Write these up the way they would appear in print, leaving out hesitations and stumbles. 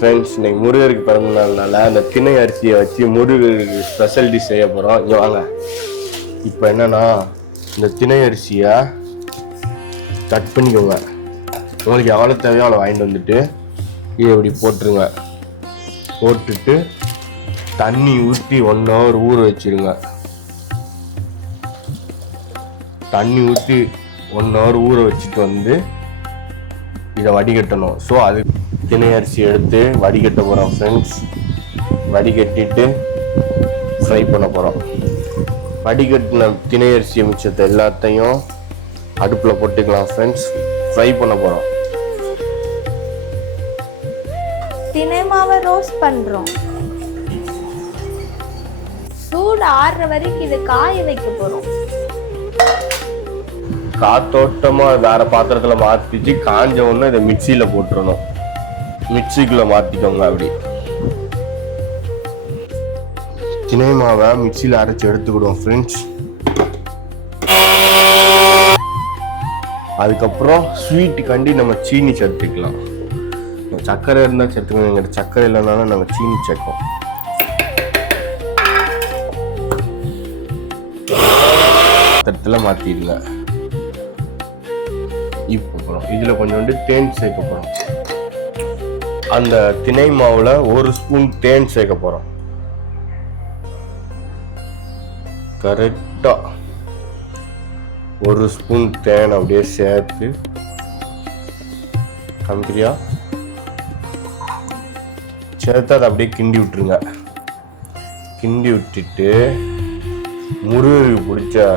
Friends, இன்னைக்கு முருகருக்கு பிறந்த நாள்னால அந்த திணை அரிசியை வச்சு முருகருக்கு ஸ்பெஷல் டிஷ் செய்ய போகிறோம். இங்கே வாங்க. இப்போ என்னன்னா, இந்த திணை அரிசியை கட் பண்ணிக்கோங்க. உங்களுக்கு எவ்வளோ தேவையோ அவ்வளோ வாங்கிட்டு வந்துட்டு இதை இப்படி போட்டுருங்க. போட்டுட்டு தண்ணி ஊற்றி 1 hour ஊற வச்சுருங்க. தண்ணி ஊற்றி 1 hour ஊற வச்சுட்டு வந்து இதை வடிகட்டணும். ஸோ அது திணை அரிசி எடுத்து வடிகட்ட போகிறோம் ஃப்ரெண்ட்ஸ். வடிகட்டிட்டு ஃப்ரை பண்ண போகிறோம். வடிகட்டின திணை அரிசி மிச்சத்தை எல்லாத்தையும் அடுப்பில் போட்டுக்கலாம் ஃப்ரெண்ட்ஸ். ஃப்ரை பண்ண போகிறோம். திணை மாவை ரோஸ்ட் பண்ணுறோம். சூடு ஆறுற வரைக்கும் இது காய வைக்க போகிறோம். காத்தோட்டமா வேற பாத்திரத்துல மாத்திச்சு காஞ்ச உடனே இதை மிக்சியில போட்டுறணும். மிக்சிக்குள்ள மாத்திக்கோங்க. அப்படி திணை மாவை மிக்சியில அரைச்சி எடுத்துக்கிடுவோம் ஃப்ரெண்ட்ஸ். அதுக்கப்புறம் ஸ்வீட்டு கண்டி நம்ம சீனி சேர்த்துக்கலாம். சர்க்கரை இருந்தால் சேர்த்துக்கணும். எங்கிட்ட சர்க்கரை இல்லைனாலும் நாங்கள் சீனி சேர்க்கோம். பாத்திரத்தில் மாற்றிடுங்க. இப்போ இதில் கொஞ்சோண்டு தேன் சேர்க்க போகிறோம். அந்த திணை மாவில் 1 ஸ்பூன் தேன் சேர்க்க போகிறோம். கரெக்டாக 1 ஸ்பூன் தேன் அப்படியே சேர்த்து கம்பிரியா சேர்த்து அதை அப்படியே கிண்டி விட்டுருங்க. கிண்டி விட்டுட்டு முருகருக்கு பிடிச்ச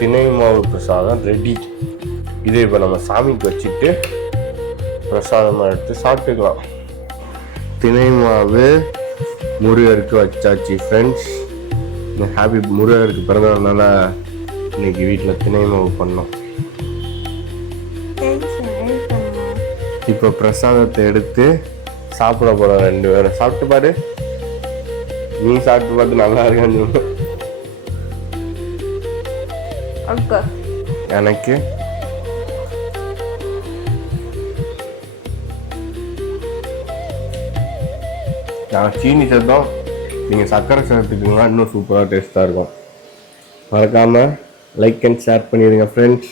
திணை மாவு பிரசாதம் ரெடி. இதை இப்போ நம்ம சாமிக்கு வச்சுட்டு பிரசாதமாக எடுத்து சாப்பிட்டுக்கலாம். திணை மாவு முருகருக்கு வச்சாச்சு ஃப்ரெண்ட்ஸ். ஹாப்பி முருகருக்கு பிறந்ததுனால இன்னைக்கு வீட்டில் திணை மாவு பண்ணோம். இப்போ பிரசாதத்தை எடுத்து சாப்பிட போகிறோம். 2 பேரும் சாப்பிட்டு பாரு. நீ சாப்பிட்டு பார்த்து நல்லா இருக்கான்னு சொல்லு. எனக்கு நான் சீனி சேர்த்தோம். நீங்கள் சர்க்கரை சேர்த்துக்குங்க, இன்னும் சூப்பராக டேஸ்ட்டாக இருக்கும். மறக்காமல் லைக் அண்ட் ஷேர் பண்ணிடுங்க ஃப்ரெண்ட்ஸ்.